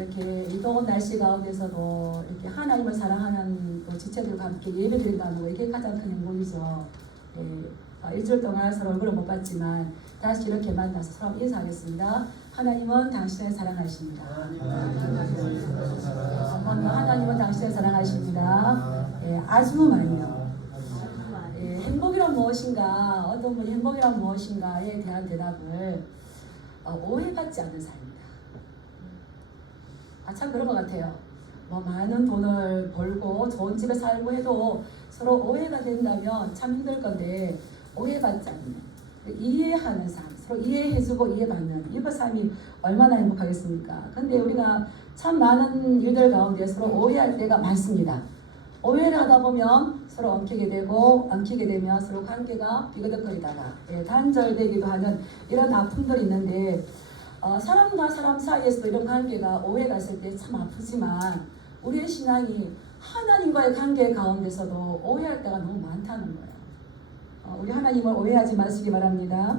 이렇게 이 더운 날씨 가운데서도 이렇게 하나님을 사랑하는 또 지체들과 함께 예배드린다는 거, 이게 가장 큰 행복이죠. 일주일 동안 서로 얼굴을 못 봤지만 다시 이렇게 만나서 서로 인사하겠습니다. 하나님은 당신을 사랑하십니다. 하나님은 당신을 사랑하십니다. 아주 많이요. 행복이란 무엇인가, 어떤 분이 행복이란 무엇인가에 대한 대답을 오해받지 않는 삶입니다. 참 그런 것 같아요. 뭐 많은 돈을 벌고 좋은 집에 살고 해도 서로 오해가 된다면 참 힘들 건데, 오해받지 않는, 이해하는 삶, 서로 이해해주고 이해받는 이 삶이 얼마나 행복하겠습니까? 근데 우리가 참 많은 일들 가운데 서로 오해할 때가 많습니다. 오해를 하다 보면 서로 엉키게 되고, 엉키게 되면 서로 관계가 비거덕거리다가 단절되기도 하는 이런 아픔들이 있는데, 사람과 사람 사이에서도 이런 관계가 오해가 있을 때 참 아프지만, 우리의 신앙이 하나님과의 관계 가운데서도 오해할 때가 너무 많다는 거예요. 우리 하나님을 오해하지 마시기 바랍니다.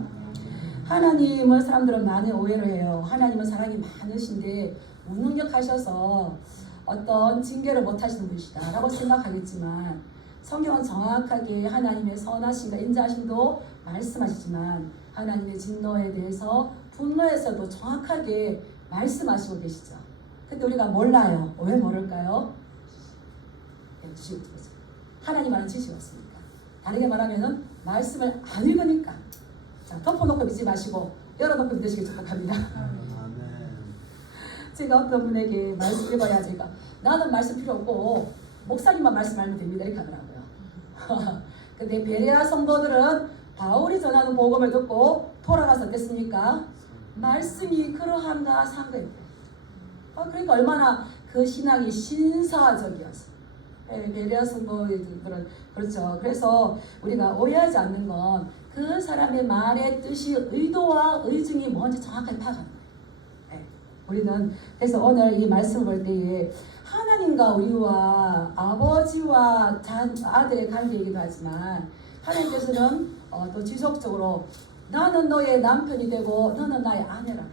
하나님을 사람들은 많이 오해를 해요. 하나님은 사랑이 많으신데 무능력하셔서 어떤 징계를 못하시는 분이시다 라고 생각하겠지만, 성경은 정확하게 하나님의 선하심과 인자하심도 말씀하시지만 하나님의 진노에 대해서 분노에서도 정확하게 말씀하시고 계시죠. 근데 우리가 몰라요. 왜 모를까요? 하나님 안에 지식이 없으니까. 다르게 말하면은 말씀을 안 읽으니까. 자, 덮어놓고 믿지 마시고 열어놓고 믿으시길 축복합니다. 제가 어떤 분에게 말씀 읽어야 제가 나는 말씀 필요 없고 목사님만 말씀 알면 됩니다 이렇게 하더라고요. 근데 베레아 성도들은 바울이 전하는 복음을 듣고 돌아가서 어땠습니까? 말씀이 그러한가 산 거예요. 그러니까 얼마나 그 신앙이 신사적이었어요. 베레아 성도들은 그렇죠. 그래서 우리가 오해하지 않는 건 그 사람의 말의 뜻이, 의도와 의중이 뭔지 정확하게 파악하는 거예요. 우리는 그래서 오늘 이 말씀을 볼 때에 하나님과 우리와 아버지와 아들의 관계이기도 하지만, 하나님께서는 또 지속적으로 나는 너의 남편이 되고 너는 나의 아내라고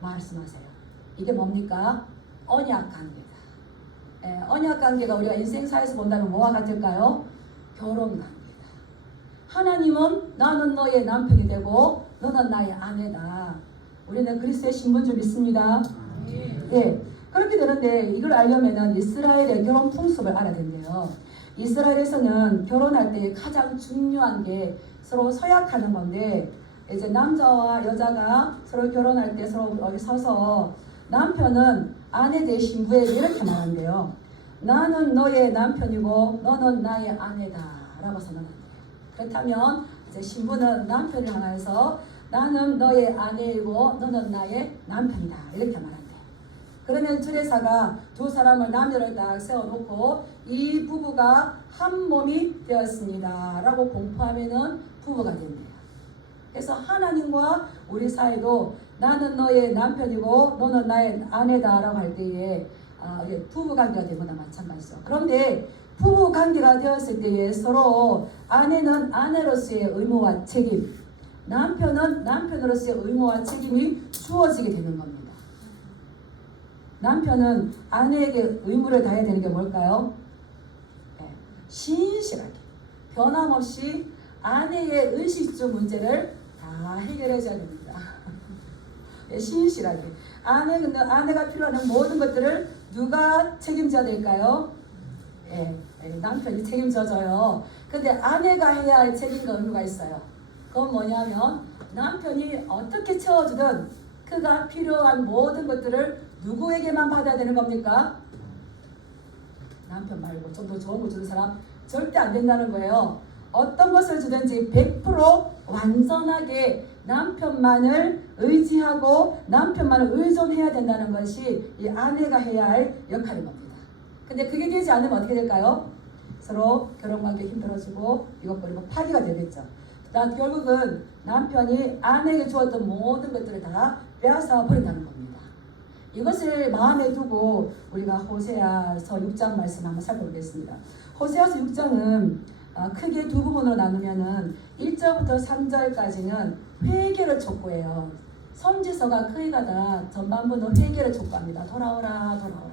말씀하세요. 이게 뭡니까? 언약 관계다. 언약 관계가 우리가 인생사에서 본다면 뭐와 같을까요? 결혼 관계다. 하나님은 나는 너의 남편이 되고 너는 나의 아내다. 우리는 그리스도의 신분줄 믿습니다. 그렇게 되는데, 이걸 알려면은 이스라엘의 결혼 풍습을 알아야 된대요. 이스라엘에서는 결혼할 때 가장 중요한 게 서로 서약하는 건데, 이제 남자와 여자가 서로 결혼할 때 서로 여기 서서 남편은 아내 대 신부에게 이렇게 말한대요. 나는 너의 남편이고 너는 나의 아내다 라고 선언한대요. 그렇다면 이제 신부는 남편을 향해서 나는 너의 아내이고 너는 나의 남편이다 이렇게 말한대요. 그러면 주례사가 두 사람을, 남녀를 딱 세워놓고 이 부부가 한 몸이 되었습니다 라고 공포하면은 부부가 된대요. 그래서 하나님과 우리 사이도 나는 너의 남편이고 너는 나의 아내다 라고 할 때에 부부관계가 되거나 마찬가지죠. 그런데 부부관계가 되었을 때에 서로 아내는 아내로서의 의무와 책임, 남편은 남편으로서의 의무와 책임이 주어지게 되는 겁니다. 남편은 아내에게 의무를 다해야 되는 게 뭘까요? 신실하게, 변함없이 아내의 의식주 문제를 다 해결해 줘야 됩니다. 신실하게. 아내가 필요한 모든 것들을 누가 책임져야 될까요? 남편이 책임져줘요. 근데 아내가 해야 할 책임과 의무가 있어요. 그건 뭐냐면, 남편이 어떻게 채워주든 그가 필요한 모든 것들을 누구에게만 받아야 되는 겁니까? 남편 말고 좀 더 좋은 거 주는 사람 절대 안 된다는 거예요. 어떤 것을 주든지 100% 완전하게 남편만을 의지하고 남편만을 의존해야 된다는 것이 이 아내가 해야 할 역할인 겁니다. 근데 그게 되지 않으면 어떻게 될까요? 서로 결혼관계 힘들어지고 이것버리고 파기가 되겠죠. 결국은 남편이 아내에게 주었던 모든 것들을 다 빼앗아 버린다는 겁니다. 이것을 마음에 두고 우리가 호세아서 6장 말씀 한번 살펴보겠습니다. 호세아서 6장은 크게 두 부분으로 나누면은 1절부터 3절까지는 회개를 촉구해요. 선지서가 거의가 다 전반부는 회개를 촉구합니다. 돌아오라 돌아오라.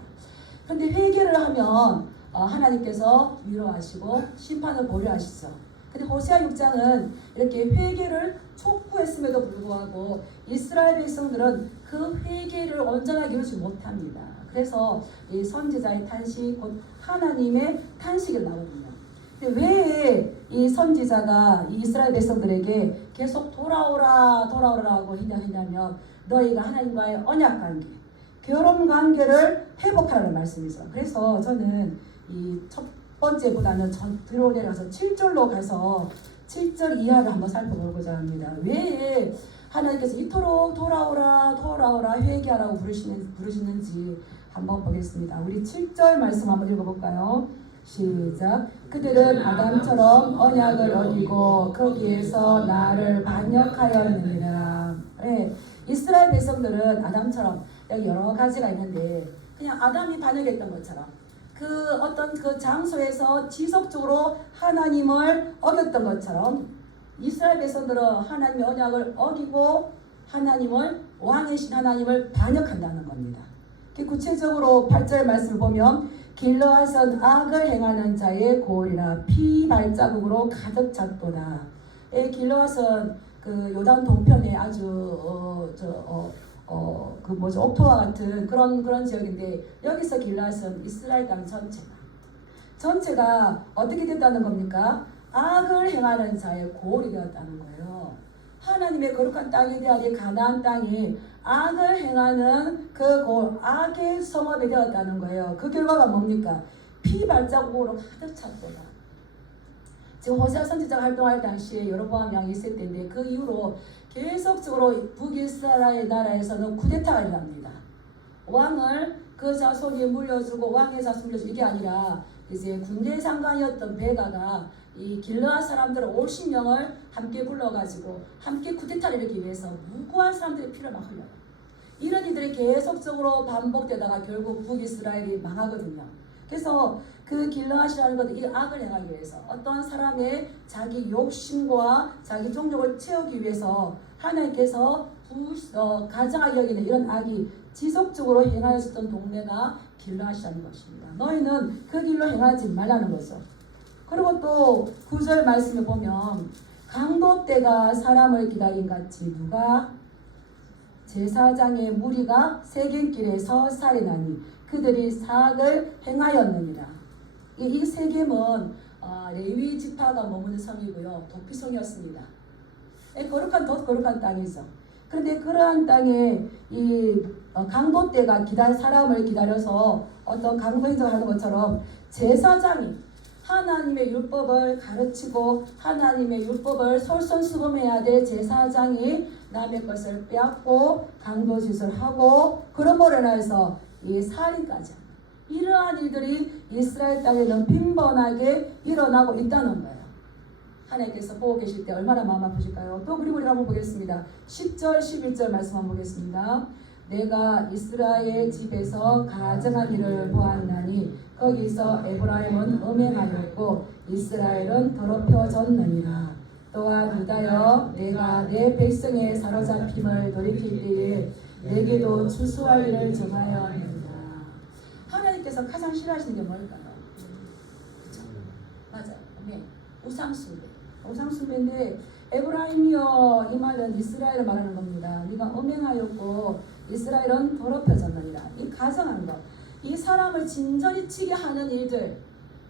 그런데 회개를 하면 하나님께서 위로하시고 심판을 보류하시죠. 근데 호세아 6장은 이렇게 회개를 촉구했음에도 불구하고 이스라엘 백성들은 그 회개를 온전하게 이루지 못합니다. 그래서 이 선지자의 탄식, 곧 하나님의 탄식이 나오거든요. 근데 왜 이 선지자가 이 이스라엘 백성들에게 계속 돌아오라고 했냐면 너희가 하나님과의 언약 관계, 결혼 관계를 회복하라는 말씀이죠. 그래서 저는 이 첫 번째보다는 뒤로 내려가서 7절로 가서 7절 이하를 한번 살펴보고자 합니다. 왜 하나님께서 이토록 돌아오라 회개하라고 부르시는지 한번 보겠습니다. 우리 7절 말씀 한번 읽어볼까요? 시작. 그들은 아담처럼 언약을 어기고 거기에서 나를 반역하였느니라. 네, 이스라엘 백성들은 아담처럼 여기 여러 가지가 있는데 그냥 아담이 반역했던 것처럼 그 어떤 그 장소에서 지속적으로 하나님을 어겼던 것처럼 이스라엘 백성들은 하나님의 언약을 어기고 하나님을 왕이신 하나님을 반역한다는 겁니다. 구체적으로 8절 말씀을 보면 길르앗은 악을 행하는 자의 고울이라 피 발자국으로 가득 찼도다. 길르앗은 그 요단 동편에 아주 옥토와 같은 그런 지역인데 여기서 길르앗은 이스라엘 땅 전체가 어떻게 됐다는 겁니까? 악을 행하는 자의 고울이 되었다는 거예요. 하나님의 거룩한 땅에 대한 가나안 땅이 악을 행하는 그 고울, 악의 성읍이 되었다는 거예요. 그 결과가 뭡니까? 피 발자국으로 가득 찼도다. 지금 호세아 선지자가 활동할 당시에 여로보암 왕이 있을 때인데 그 이후로 계속적으로 북이스라엘 나라에서는 쿠데타가 일어납니다. 왕을 그 자손이 물려주고 왕의 자손 물려주고 이게 아니라 이제 군대 장관이었던 베가가 이 길르앗 사람들을 50명을 함께 불러가지고 함께 쿠데타를 일으키기 위해서 무고한 사람들의 피를 막 흘려요. 이런 일들이 계속적으로 반복되다가 결국 북이스라엘이 망하거든요. 그래서 그 길르앗이라는 것은 이 악을 행하기 위해서 어떤 사람의 자기 욕심과 자기 종족을 채우기 위해서 하나님께서 가장하게 여기는 이런 악이 지속적으로 행하였던 동네가 길르앗이라는 것입니다. 너희는 그 길로 행하지 말라는 거죠. 그리고 또 9절 말씀을 보면 강도 때가 사람을 기다린 같이 누가 제사장의 무리가 세겜길에서 살인하니 그들이 사악을 행하였느니라. 이 세겜은 레위 지파가 머무는 섬이고요. 도피성이었습니다. 거룩한 땅이죠. 그런데 그러한 땅에 이 강도 때가 사람을 기다려서 어떤 강도 행정을 하는 것처럼 제사장이 하나님의 율법을 가르치고 하나님의 율법을 솔선수범해야 될 제사장이 남의 것을 빼앗고 강도짓을 하고 그런 거로 인해서 이 살인까지 합니다. 이러한 일들이 이스라엘 땅에는 빈번하게 일어나고 있다는 거예요. 하나님께서 보고 계실 때 얼마나 마음 아프실까요? 또 그리고 우리가 한번 보겠습니다. 10절 11절 말씀 한번 보겠습니다. 내가 이스라엘 집에서 가증한 일을 보았나니 거기서 에브라임은 음행하였고 이스라엘은 더럽혀졌느니라. 또한 유다여 내가 내 백성의 사로잡힘을 돌이킬 때에 내게도 추수할 일을 정하였느니라. 하나님께서 가장 싫어하시는 게 뭘까요? 그렇죠? 맞아요. 네. 우상숭배인데 에브라임이여 이 말은 이스라엘을 말하는 겁니다. 네가 음행하였고 이스라엘은 더럽혀졌느니라. 이 가정한 것, 이 사람을 진저리 치게 하는 일들,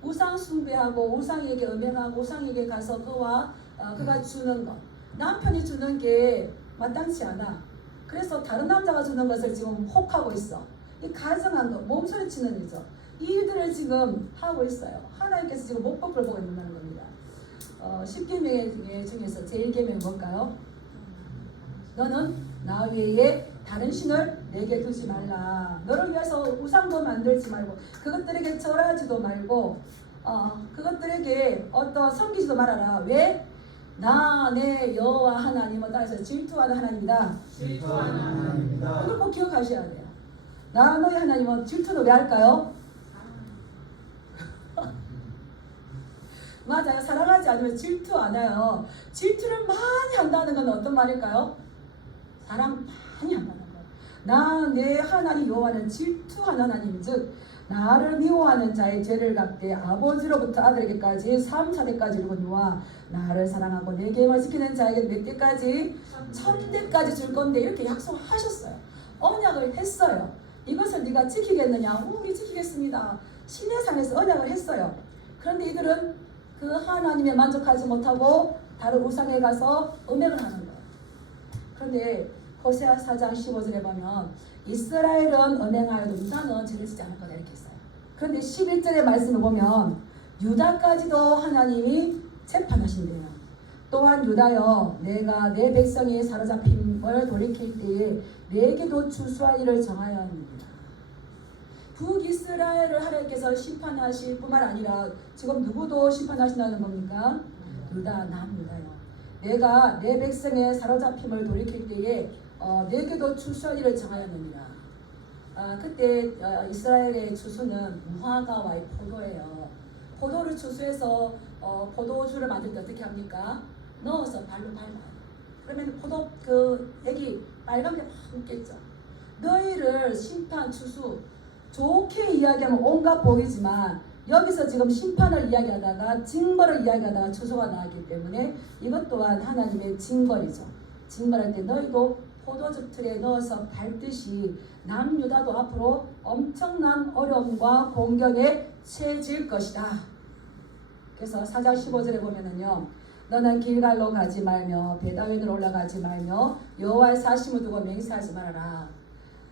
우상 숭배하고 우상에게 음행하고 우상에게 가서 그가 주는 것, 남편이 주는 게 마땅치 않아. 그래서 다른 남자가 주는 것을 지금 혹하고 있어. 이 가정한 것, 몸소리 치는 일이죠. 이 일들을 지금 하고 있어요. 하나님께서 지금 목법을 보고 있는 겁니다. 10계명 중에서 제1계명이 뭘까요? 너는 나 외에 다른 신을 내게 두지 말라. 너를 위해서 우상도 만들지 말고 그것들에게 절하지도 말고 그것들에게 섬기지도 말아라. 왜? 나 내 여호와 하나님은 따라서 질투하는 하나님이다. 질투하는 하나님이다. 그걸 꼭 기억하셔야 돼요. 나 너희 하나님은 질투를 왜 할까요? 맞아요. 사랑하지 않으면 질투 안 해요. 질투를 많이 한다는 건 어떤 말일까요? 바람 많이 안 받는 거예요. 나 내 하나님 여호와는 질투하는 하나님, 즉 나를 미워하는 자의 죄를 갚되 아버지로부터 아들에게까지 3차례까지 이르거니와 나를 사랑하고 내 계명을 지키는 자에게 몇 대까지? 1000대까지 줄 건데 이렇게 약속하셨어요. 언약을 했어요. 이것을 네가 지키겠느냐? 우리 지키겠습니다. 시내산에서 언약을 했어요. 그런데 이들은 그 하나님에 만족하지 못하고 다른 우상에 가서 음행을 하는 거예요. 그런데 호세아 4장 15절에 보면 이스라엘은 음행하여도 유다는 죄를 지지 않을 거다 이렇게 했어요. 그런데 11절의 말씀을 보면 유다까지도 하나님이 재판하신대요. 또한 유다여 내가 내 백성이 사로잡힘을 돌이킬 때에 내게도 추수할 일을 정하였느니라. 북이스라엘을 하나님께서 심판하실 뿐만 아니라 지금 누구도 심판하신다는 겁니까? 유다, 남유다요. 내가 내 백성의 사로잡힘을 돌이킬 때에 내게도 추수할 일을 정하였느니라. 그때 이스라엘의 추수는 무화과와의 포도예요. 포도를 추수해서 포도주를 만들 때 어떻게 합니까? 넣어서 발로 밟아요. 그러면 포도 그 액이 빨간게 막 웃겠죠. 너희를 심판 추수 좋게 이야기하면 온갖 복이지만 여기서 지금 심판을 이야기하다가 징벌을 이야기하다가 추수가 나왔기 때문에 이것 또한 하나님의 징벌이죠. 징벌할 때 너희도 포도주 틀에 넣어서 밟듯이 남유다도 앞으로 엄청난 어려움과 공경에 처해질 것이다. 그래서 4장 15절에 보면은요, 너는 길갈로 가지 말며 베다웬으로 올라가지 말며 여호와의 사심을 두고 맹세하지 말아라.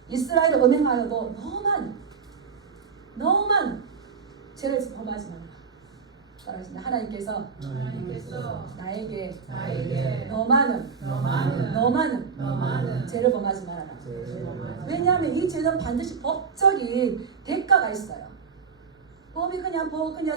이스라엘을 음행하여도 너만 죄를 범하지 말아라. 따라하신다. 하나님께서 나에게 너만은 죄를 범하지 말아라. 왜냐하면 이 죄는 반드시 법적인 대가가 있어요. 법이 그냥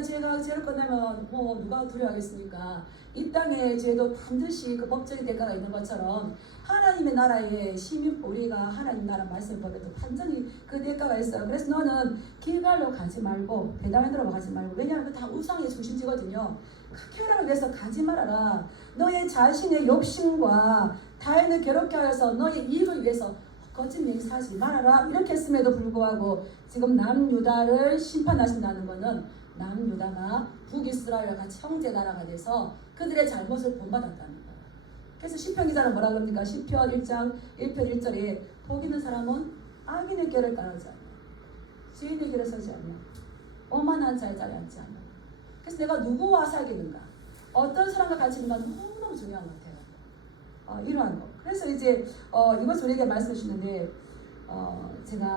제가 죄를 끝내면 누가 두려워하겠습니까? 이 땅의 죄도 반드시 그 법적인 대가가 있는 것처럼 하나님의 나라에 우리가 하나님 나라 말씀을 받을 때 완전히 그 대가가 있어요. 그래서 너는 길갈로 가지 말고 베다웬으로 가지 말고, 왜냐하면 그 다 우상의 중심지거든요. 극혈하기 위해서 가지 말아라. 너의 자신의 욕심과 타인을 괴롭게 하여서 너의 이익을 위해서 거짓 맹세하지 말아라. 이렇게 했음에도 불구하고 지금 남유다를 심판하신다는 것은 남유다가 북이스라엘과 같이 형제 나라가 돼서 그들의 잘못을 본받았다는 거예요. 그래서 시편 기자는 뭐라 그럽니까? 시편 1장 1편 1절에 복 있는 사람은 악인의 길을 따르지 않아, 죄인의 길을 서지 않아, 오만한 자의 자리에 앉지 않아. 그래서 내가 누구와 사귀는가, 어떤 사람과 같이 있는가 너무너무 중요한 것 같아요. 이러한 거. 그래서 이제 이것을 우리에게 말씀해 주시는데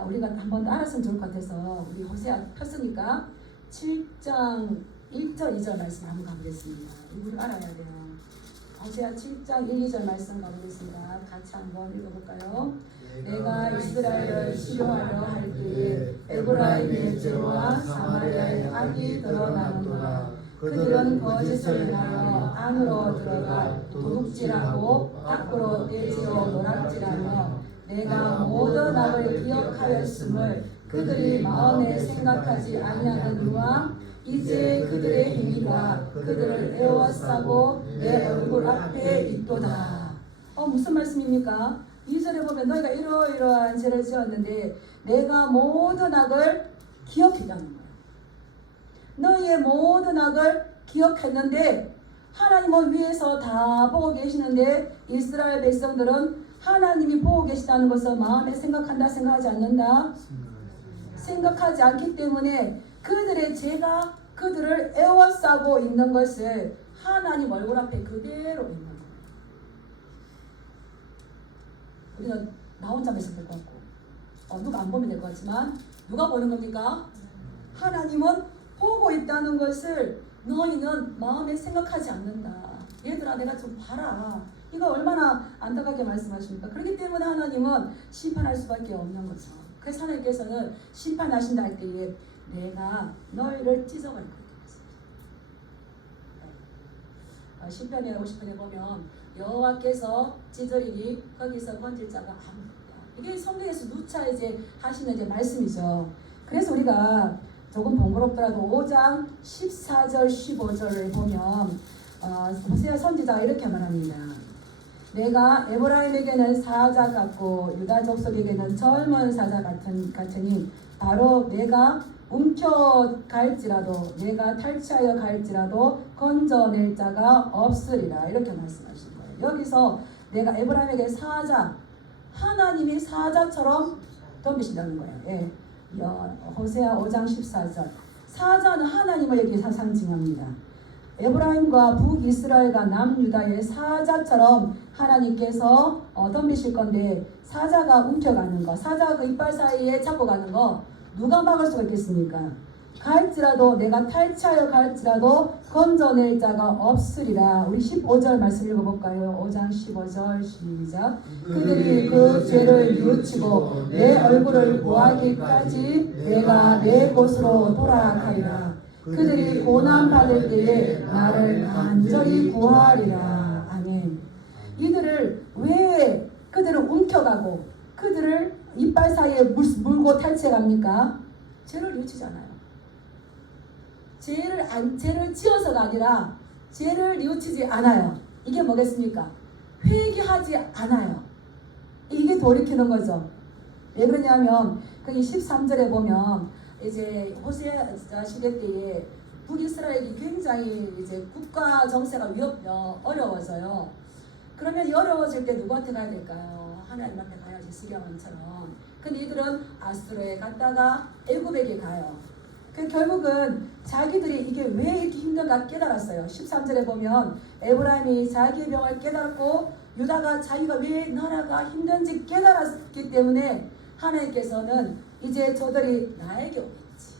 우리가 한번 알았으면 좋을 것 같아서 우리 호세아 폈으니까 7장 1절 2절 말씀 한번 가보겠습니다. 우리 알아야 돼요. 호세아 7장 1, 2절 말씀 가보겠습니다. 같이 한번 읽어볼까요? 내가 이스라엘을 치료하려 할 때에 에브라임의 죄와 사마리아의 악이 드러나는도다. 그들은 거짓을 행하여 안으로 들어가 도둑질하고 밖으로 떼지어 노략질하며 내가 모든 악을 기억하였음을 그들이 마음에 생각하지 아니하느니와 이제 그들의 행위가 그들을 에워싸고 내 얼굴 앞에 있도다. 무슨 말씀입니까? 2절에 보면 너희가 이러이러한 죄를 지었는데 내가 모든 악을 기억했다는 거예요. 너희의 모든 악을 기억했는데 하나님은 위에서 다 보고 계시는데 이스라엘 백성들은 하나님이 보고 계시다는 것을 마음에 생각한다, 생각하지 않는다? 생각하지 않기 때문에 그들의 죄가 그들을 에워싸고 있는 것을 하나님 얼굴 앞에 그대로 있는 거예요. 우리는 나 혼자 있을 것 같고 누가 안 보면 될 것 같지만 누가 보는 겁니까? 하나님은 보고 있다는 것을 너희는 마음에 생각하지 않는다. 얘들아 내가 좀 봐라. 이거 얼마나 안타깝게 말씀하십니까? 그렇기 때문에 하나님은 심판할 수밖에 없는 거죠. 그래서 하나님께서는 심판하신다 할 때에 내가 너희를 찢어버릴 거다. 시편에 50편에 보면 여호와께서 찢으리니 거기서 건질 자가 아무도 없다. 이게 성경에서 누차 이제 하시는 이제 말씀이죠. 그래서 우리가 조금 번거롭더라도 5장 14절 15절을 보면 호세아 선지자가 이렇게 말합니다. 내가 에브라임에게는 사자 같고 유다 족속에게는 젊은 사자 같으니 바로 내가 움켜갈지라도 내가 탈취하여 갈지라도 건져낼 자가 없으리라 이렇게 말씀하신 거예요. 여기서 내가 에브라임에게 사자 하나님이 사자처럼 덤비신다는 거예요. 예. 호세아 5장 14절 사자는 하나님을 여기 상징합니다. 에브라임과 북이스라엘과 남유다의 사자처럼 하나님께서 덤비실 건데 사자가 움켜가는 거 사자가 그 이빨 사이에 잡고 가는 거 누가 막을 수가 있겠습니까? 갈지라도 내가 탈취하여 갈지라도 건져낼 자가 없으리라. 우리 15절 말씀 읽어볼까요? 5장 15절 시작. 그들이 그 죄를 뉘우치고 내 얼굴을 보하기까지 내가 내 곳으로 돌아가리라. 그들이 고난받을 때에 나를 간절히 구하리라. 아멘. 이들을 왜 그들을 움켜가고 그들을 이빨 사이에 물고 탈취해갑니까? 죄를 뉘우치잖아요. 죄를 지어서가 아니라 죄를 뉘우치지 않아요. 이게 뭐겠습니까? 회개하지 않아요. 이게 돌이키는 거죠. 왜 그러냐면 거기 13절에 보면 이제 호세아 시대 때에 북이스라엘이 굉장히 이제 국가 정세가 어려워져요. 그러면 어려워질 때 누구한테 가야 될까요? 하나님 앞에 가야지. 시리아왕처럼. 근데 이들은 아수르에 갔다가 애굽에게 가요. 결국은 자기들이 이게 왜 이렇게 힘든가 깨달았어요. 13절에 보면 에브라임이 자기의 병을 깨달았고 유다가 자기가 왜 나라가 힘든지 깨달았기 때문에 하나님께서는 이제 저들이 나에게 오겠지.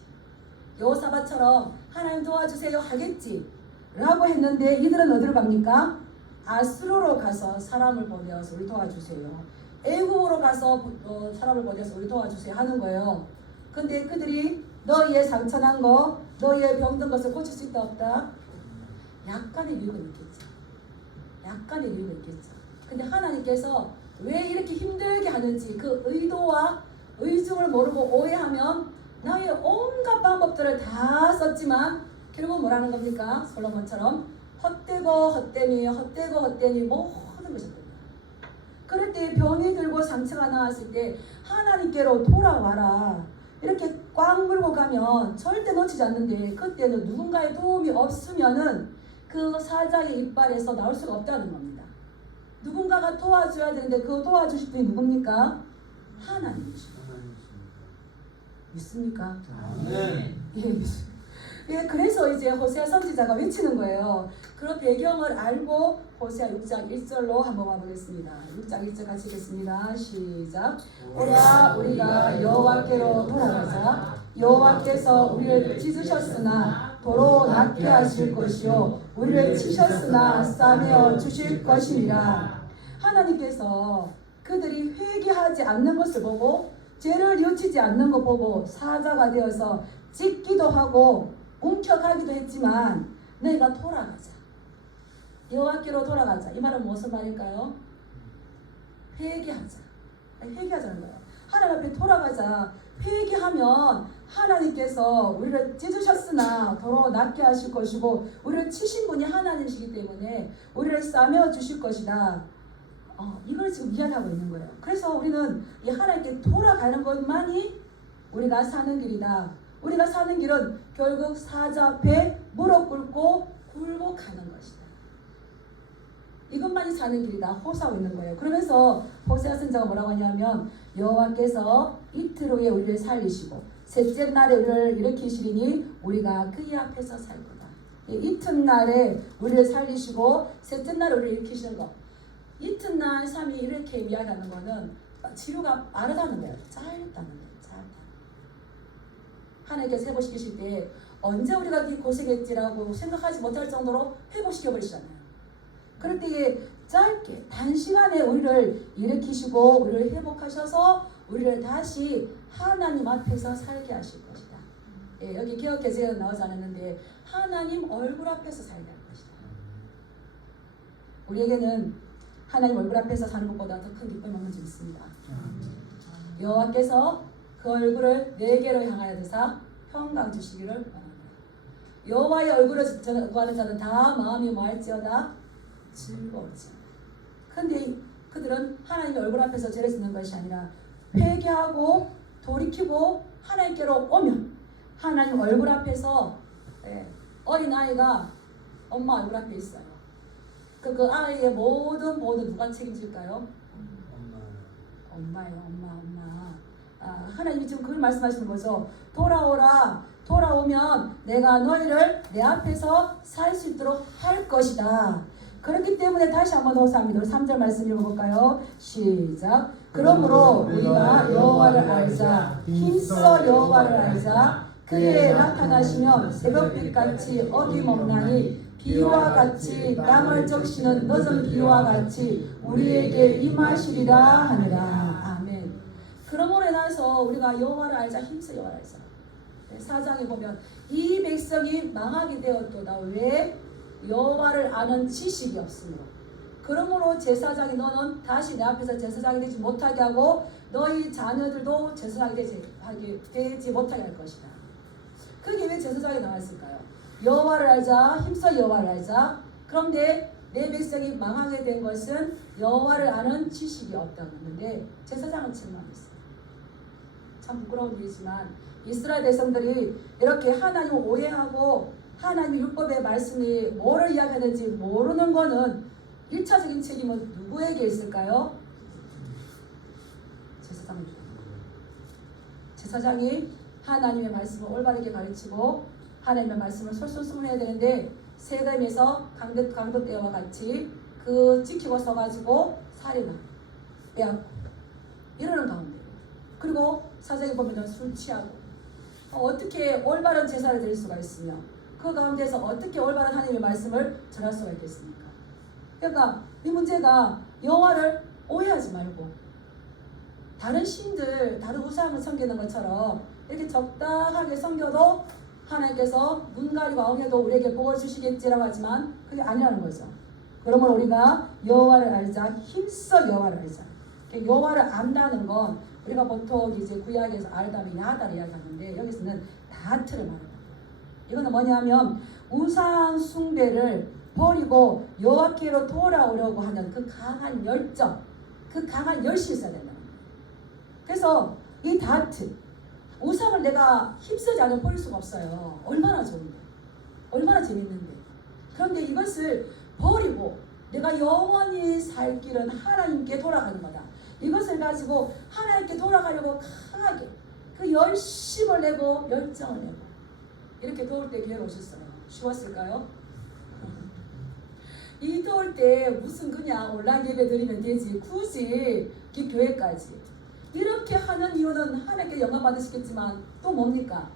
여호사밧처럼 하나님 도와주세요 하겠지 라고 했는데 이들은 어디로 갑니까? 아수르로 가서 사람을 보내어서 우리 도와주세요. 애굽으로 가서 사람을 보내서 우리 도와주세요 하는 거예요. 근데 그들이 너희의 상처난 거, 너희의 병든 것을 고칠 수 있다 없다? 약간의 이유가 있겠죠. 약간의 이유가 있겠죠. 근데 하나님께서 왜 이렇게 힘들게 하는지 그 의도와 의중을 모르고 오해하면 나의 온갖 방법들을 다 썼지만 결국 뭐라는 겁니까? 솔로몬처럼 헛되고 헛되니 헛되고 헛되니 모든 것이 됩니다. 그럴 때 병이 들고 상처가 나왔을 때 하나님께로 돌아와라. 이렇게 꽉 물고 가면 절대 놓치지 않는데 그때는 누군가의 도움이 없으면은 그 사자의 이빨에서 나올 수가 없다는 겁니다. 누군가가 도와줘야 되는데 그 도와주실 분이 누굽니까? 하나님이십니다. 믿습니까? 네. 예, 그래서 이제 호세아 선지자가 외치는 거예요. 그 배경을 알고 호세아 6장 1절로 한번 와보겠습니다. 6장 1절 같이 읽겠습니다. 시작. 오라 우리가 여호와께로 돌아가자. 여호와께서 우리를 찢으셨으나 도로 낫게 하실 것이요 우리를 치셨으나 싸매어 주실 것이니라. 하나님께서 그들이 회개하지 않는 것을 보고 죄를 뉘우치지 않는 것 보고 사자가 되어서 찢기도 하고 움켜가기도 했지만 너희가 돌아가자. 여호와께로 돌아가자. 이 말은 무슨 말일까요? 회개하자. 회개하자는 거예요. 하나님 앞에 돌아가자. 회개하면 하나님께서 우리를 찢으셨으나 도로 낫게 하실 것이고 우리를 치신 분이 하나님이시기 때문에 우리를 싸매어 주실 것이다. 이걸 지금 이야기하고 있는 거예요. 그래서 우리는 이 하나님께 돌아가는 것만이 우리가 사는 길이다. 우리가 사는 길은 결국 사자 앞에 무릎 꿇고 굴복하는 것이다. 이것만이 사는 길이다. 호소하고 있는 거예요. 그러면서 호세아 선지자가 뭐라고 하냐면 여호와께서 이틀 후에 우리를 살리시고 셋째 날에 우리를 일으키시리니 우리가 그의 앞에서 살 거다. 이튿날에 우리를 살리시고 셋째 날에 우리를 일으키시는 것. 이튿날 3일 이렇게 이야기하는 거는 치료가 빠르다는 거예요. 짧다는 거예요. 하나님께서 회복시키실 때 언제 우리가 이 고생했지라고 생각하지 못할 정도로 회복시켜버리시잖아요. 그럴 때에 짧게 단시간에 우리를 일으키시고 우리를 회복하셔서 우리를 다시 하나님 앞에서 살게 하실 것이다. 예, 여기 개혁개정에는 나오지 않았는데 하나님 얼굴 앞에서 살게 할 것이다. 우리에게는 하나님 얼굴 앞에서 사는 것보다 더 큰 기쁨이 없는 줄 믿습니다. 여호와께서 그 얼굴을 내게로 향하여 드사 평강 주시기를 원합니다. 여호와의 얼굴을 구하는 자는 다 마음이 뭐할지어다 즐거울지어다. 근데 그들은 하나님의 얼굴 앞에서 죄를 짓는 것이 아니라 회개하고 돌이키고 하나님께로 오면 하나님 얼굴 앞에서 어린아이가 엄마 얼굴 앞에 있어요. 그 아이의 모든 누가 책임질까요? 엄마예요. 엄마. 하나님이 지금 그걸 말씀하시는 거죠. 돌아오라. 돌아오면 내가 너희를 내 앞에서 살 수 있도록 할 것이다. 그렇기 때문에 다시 한번 호소합니다. 3절 말씀 읽어볼까요? 시작. 그러므로 우리가 여호와를 알자. 힘써 여호와를 알자. 그의 나타나시면 새벽빛같이 어김없나니 비와 같이 땅을 적시는 늦은 비와 같이 우리에게 임하시리라 하니라. 아멘. 그러므로 인해서 우리가 여호와를 알자. 힘써 여호와를 알자. 4장에 보면 이 백성이 망하게 되었도다. 왜? 여호와를 아는 지식이 없으므로. 그러므로 제사장이 너는 다시 내 앞에서 제사장이 되지 못하게 하고 너희 자녀들도 제사장이 되지 못하게 할 것이다. 그게 왜 제사장이 나왔을까요? 여호와를 알자. 힘써 여호와를 알자. 그런데 내 백성이 망하게 된 것은 여호와를 아는 지식이 없다고 했는데 제사장은 책망했어요. 참 부끄러운 일이지만 이스라엘 백성들이 이렇게 하나님을 오해하고 하나님의 율법의 말씀이 뭐를 이야기하는지 모르는 거는 1차적인 책임은 누구에게 있을까요? 제사장입니다. 제사장이 하나님의 말씀을 올바르게 가르치고 하나님의 말씀을 솔솔순순해야 되는데 세겜에서 강도 때와 같이 그 지키고 서가지고 살인을 빼앗고 이러는 가운데 그리고 사장에 보면 술 취하고 어떻게 올바른 제사를 드릴 수가 있으며 그 가운데서 어떻게 올바른 하나님의 말씀을 전할 수가 있겠습니까? 그러니까 이 문제가 여호와를 오해하지 말고 다른 신들, 다른 우상을 섬기는 것처럼 이렇게 적당하게 섬겨도 하나님께서 눈 가리고 아웅해도 우리에게 복을 주시겠지라고 하지만 그게 아니라는 거죠. 그러므로 우리가 여호와를 알자. 힘써 여호와를 알자. 여호와를 안다는 건 우리가 보통 이제 구약에서 알다면 야다를 이야기하는데 여기서는 다트를 말합니다. 이거는 뭐냐면 우상 숭배를 버리고 여호와께로 돌아오려고 하는 그 강한 열정, 그 강한 열심이 있어야 된다. 그래서 이 다트, 우상을 내가 힘쓰지 않으면 버릴 수가 없어요. 얼마나 좋은데, 얼마나 재밌는데. 그런데 이것을 버리고 내가 영원히 살 길은 하나님께 돌아가는 거다. 이것을 가지고 하나님께 돌아가려고 강하게 그 열심을 내고 열정을 내고 이렇게 더울 때 교회로 오셨어요. 쉬웠을까요? 이 더울 때 무슨 그냥 온라인 예배 드리면 되지 굳이 그 교회까지 이렇게 하는 이유는 하나님께 영광 받으시겠지만 또 뭡니까?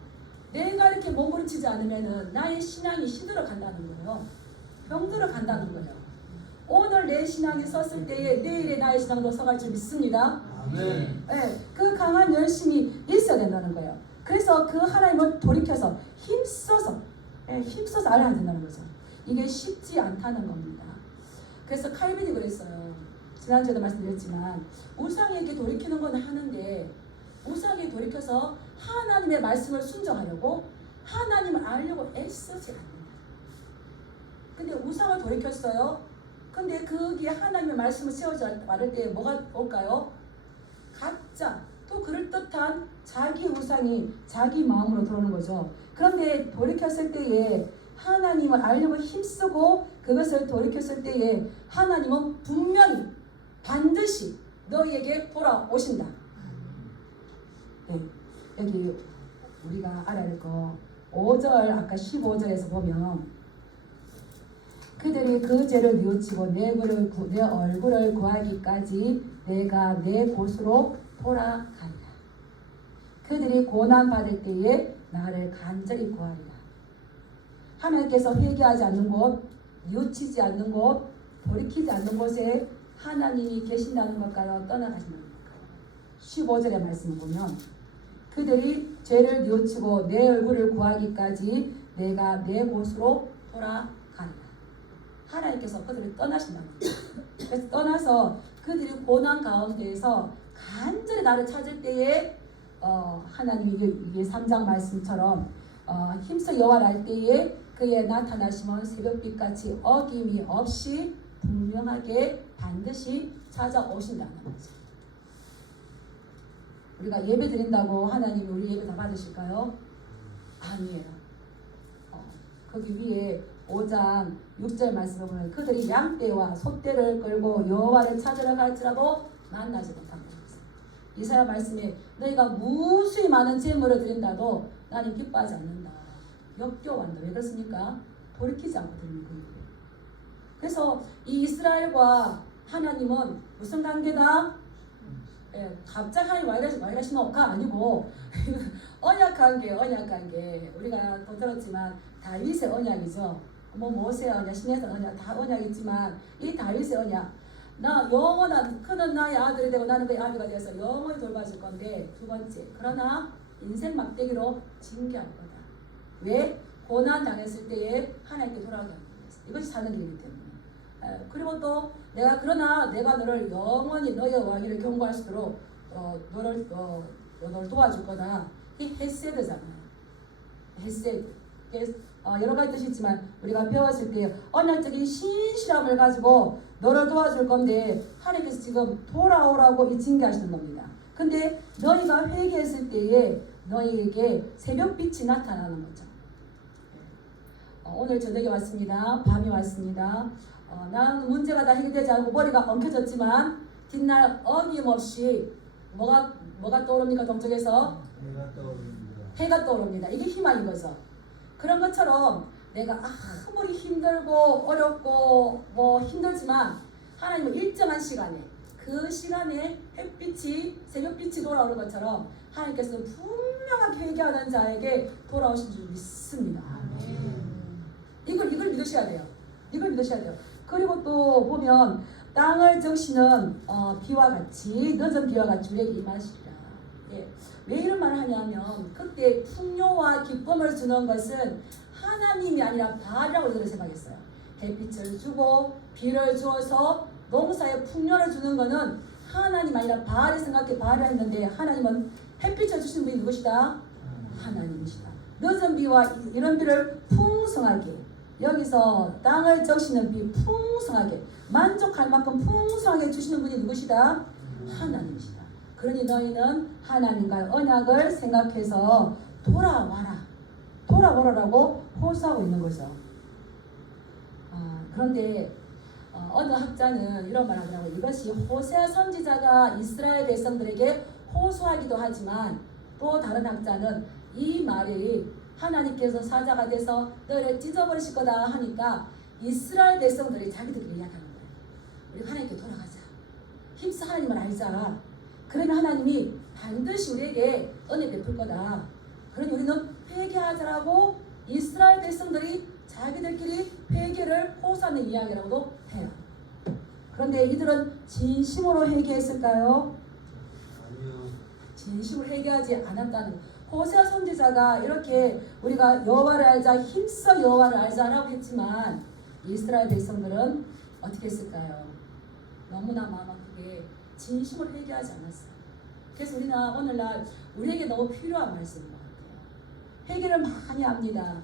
내가 이렇게 몸부림치지 않으면 나의 신앙이 시들어 간다는 거예요. 병들어 간다는 거예요. 오늘 내 신앙이 섰을 때에 내일의 나의 신앙도 서갈 줄 믿습니다. 아멘. 네, 그 강한 열심이 있어야 된다는 거예요. 그래서 그 하나님을 돌이켜서 힘써서 알아야 된다는 거죠. 이게 쉽지 않다는 겁니다. 그래서 칼빈이 그랬어요. 지난주에도 말씀드렸지만 우상에게 돌이키는 건 하는데 우상에 돌이켜서 하나님의 말씀을 순종하려고 하나님을 알려고 애쓰지 않는다. 근데 우상을 돌이켰어요. 근데 거기에 하나님의 말씀을 세우지 않을 때 뭐가 올까요? 가짜 또 그럴듯한 자기 우상이 자기 마음으로 들어오는 거죠. 그런데 돌이켰을 때에 하나님을 알려고 힘쓰고 그것을 돌이켰을 때에 하나님은 분명히 반드시 너희에게 돌아오신다. 네, 여기 우리가 알아야 할 거 5절 아까 15절에서 보면 그들이 그 죄를 뉘우치고 내 얼굴을 구하기까지 내가 내 곳으로 돌아간다. 그들이 고난받을 때에 나를 간절히 구하리라. 하나님께서 회개하지 않는 곳, 뉘우치지 않는 곳, 돌이키지 않는 곳에 하나님이 계신다는 것과는 떠나가신다는 것까요. 15절의 말씀을 보면 그들이 죄를 뉘우치고 내 얼굴을 구하기까지 내가 내 곳으로 돌아간다. 하나님께서 그들을 떠나신다는 거예요. 그래서 떠나서 그들이 고난 가운데에서 간절히 나를 찾을 때에 하나님이 이게 3장 말씀처럼 힘써 여호와를 알 때에 그의 나타나심은 새벽빛같이 어김이 없이 분명하게 반드시 찾아오신다는 거죠. 우리가 예배 드린다고 하나님이 우리 예배 다 받으실까요? 아니에요. 거기 위에 5장 6절 말씀을 보면 그들이 양떼와 소떼를 끌고 여호와를 찾으러 갈지라도 만나지 못한다. 이사야 말씀에 너희가 무수히 많은 재물을 드린다도 나는 기뻐하지 않는다. 역겨워한다. 왜 그렇습니까? 돌이키지 않고 드리는 거예요. 그래서 이 이스라엘과 하나님은 무슨 관계다? 갑자기 하나님 와 이러시노가 아니고 언약 관계. 우리가 또 들었지만 다윗의 언약이죠. 모세 언약, 시내산 언약 다 언약이지만 이 다윗의 언약, 나 영원한 그는 나의 아들이 되고 나는 그의 아비가 되어서 영원히 돌봐줄 건데, 두 번째, 그러나 인생 막대기로 징계할 거다. 왜? 고난 당했을 때에 하나님께 돌아가게 하기 위해서. 이것이 사는 길이기 때문에. 그리고 또 그러나 내가 너를 영원히 너의 왕위를 경고할 수 있도록 너를 도와줄 거다. 이 헤세드잖아요. 헤세드. 여러 가지 뜻이 있지만 우리가 배웠을 때 언약적인 신실함을 가지고 너를 도와줄 건데 하나님께서 지금 돌아오라고 이 징계하시는 겁니다. 근데 너희가 회개했을 때에 너희에게 새벽빛이 나타나는 거죠. 오늘 저녁에 왔습니다. 밤이 왔습니다. 나는 문제가 다 해결되지 않고 머리가 엉켜졌지만 뒷날 어김없이 뭐가 떠오릅니까? 동쪽에서 해가 떠오릅니다. 해가 떠오릅니다. 이게 희망인 거죠. 그런 것처럼 내가 아무리 힘들고 어렵고 힘들지만 하나님은 일정한 시간에, 그 시간에 햇빛이, 새벽빛이 돌아오는 것처럼 하나님께서는 분명하게 회개하는 자에게 돌아오신 줄 믿습니다. 이걸 믿으셔야 돼요. 이걸 믿으셔야 돼요. 그리고 또 보면 땅을 적시는 비와 같이, 늦은 비와 같이 우리에게 임하시리라. 왜 이런 말을 하냐면 그때 풍요와 기쁨을 주는 것은 하나님이 아니라 바알이라고 저는 생각했어요. 햇빛을 주고 비를 주어서 농사에 풍요를 주는 것은 하나님 아니라 바알이 생각해 바알이 했는데, 하나님은 햇빛을 주시는 분이 누구시다? 하나님이시다. 늦은 비와 이런 비를 풍성하게, 여기서 땅을 적시는 비 풍성하게, 만족할 만큼 풍성하게 주시는 분이 누구시다? 하나님이시다. 그러니 너희는 하나님과의 언약을 생각해서 돌아오라라고 호소하고 있는 거죠. 그런데 어느 학자는 이런 말을 하더라고요. 이것이 호세아 선지자가 이스라엘 백성들에게 호소하기도 하지만, 또 다른 학자는 이 말이 하나님께서 사자가 돼서 너를 찢어버리실 거다 하니까 이스라엘 백성들이 자기들끼리 이야기하는 거예요. 우리 하나님께 돌아가자. 힘써 하나님을 알자. 그러면 하나님이 반드시 우리에게 은혜 베풀 거다. 그러니 우리는 회개하자라고 이스라엘 백성들이 자기들끼리 회개를 호소하는 이야기라고도 해요. 그런데 이들은 진심으로 회개했을까요? 아니요. 진심으로 회개하지 않았다는 거예요. 호세아 선지자가 이렇게 우리가 여호와를 알자, 힘써 여호와를 알자라고 했지만 이스라엘 백성들은 어떻게 했을까요? 너무나 마음 아프게 진심으로 회개하지 않았어요. 그래서 우리는 오늘날 우리에게 너무 필요한 말씀인 것 같아요. 회개를 많이 합니다.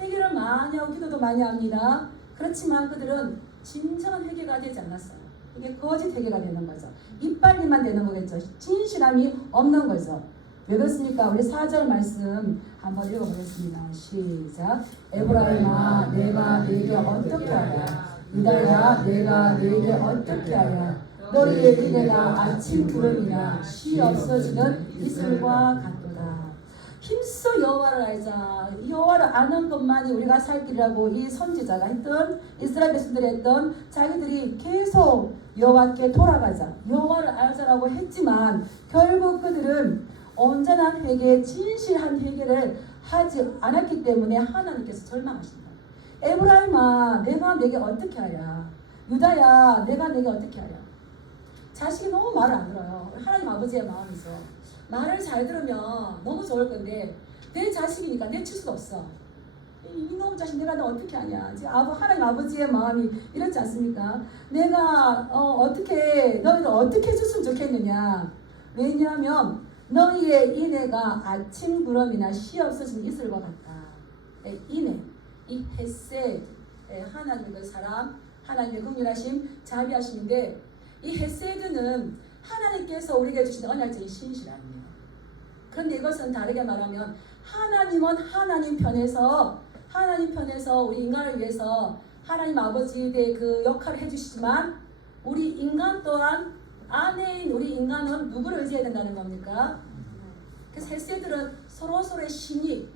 회개를 많이 하고 기도도 많이 합니다. 그렇지만 그들은 진정한 회개가 되지 않았어요. 이게 거짓 회개가 되는 거죠. 이빨리만 되는 거겠죠. 진실함이 없는 거죠. 왜 그렇습니까? 우리 4절 말씀 한번 읽어보겠습니다. 시작. 에브라임아 내가 네게 어떻게 하랴? 유다야 내가 네게 어떻게 하랴? 너희의 미래가 아침 구름이나 시 없어지는 이슬과 같도다. 힘써 여호와를 알자. 여호와를 아는 것만이 우리가 살 길이라고 이 선지자가 했던, 이스라엘 백성들이 했던, 자기들이 계속 여호와께 돌아가자, 여호와를 알자라고 했지만 결국 그들은 온전한 회개, 진실한 회개를 하지 않았기 때문에 하나님께서 절망하신다. 에브라임아 내가 내게 어떻게 하랴? 유다야 내가 내게 어떻게 하랴? 자식이 너무 말을 안 들어요. 하나님 아버지의 마음이죠. 말을 잘 들으면 너무 좋을 건데 내 자식이니까 내칠 수도 없어. 이놈 자식 내가 너 어떻게 하냐. 하나님 아버지의 마음이 이렇지 않습니까? 내가 어떻게 너희들 어떻게 해줬으면 좋겠느냐. 왜냐하면 너희의 인애가 아침 구름이나 시 없어진 이슬과 같다. 인애, 이 헤세드, 하나님의 사랑, 하나님의 긍휼하심, 자비하심인데 이 헤세드는 하나님께서 우리에게 주신 언약적인 신실함이에요. 그런데 이것은 다르게 말하면 하나님은 하나님 편에서 우리 인간을 위해서 하나님 아버지의 그 역할을 해주시지만 우리 인간 또한 안에인 우리 인간은 누구를 의지해야 된다는 겁니까? 그래서 헤세드는 서로서로의 신이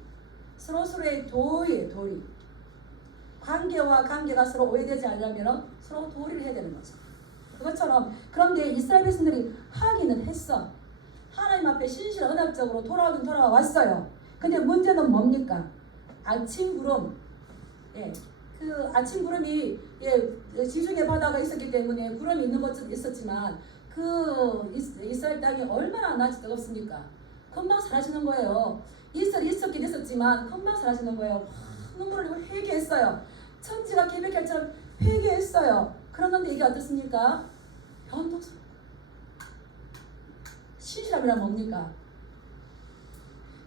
서로서로의 도리 관계와 관계가 서로 오해되지 않으려면 서로 도리를 해야 되는 거죠. 그것처럼 그런데 이스라엘 백성들이 하기는 했어. 하나님 앞에 신실 언약적으로 돌아오긴 돌아왔어요. 근데 문제는 뭡니까? 아침 구름, 그 아침 구름이 지중해 바다가 있었기 때문에 구름이 있는 것도 있었지만 그 이스라엘 땅이 얼마나 낮이 뜨겁습니까? 금방 사라지는 거예요. 이스라엘이 있었긴 있었지만 금방 사라지는 거예요. 막 눈물을 흘리고 회개했어요. 천지가 개벽할처럼 회개했어요. 그러는데 이게 어떻습니까? 변덕스러워. 신실함이란 뭡니까?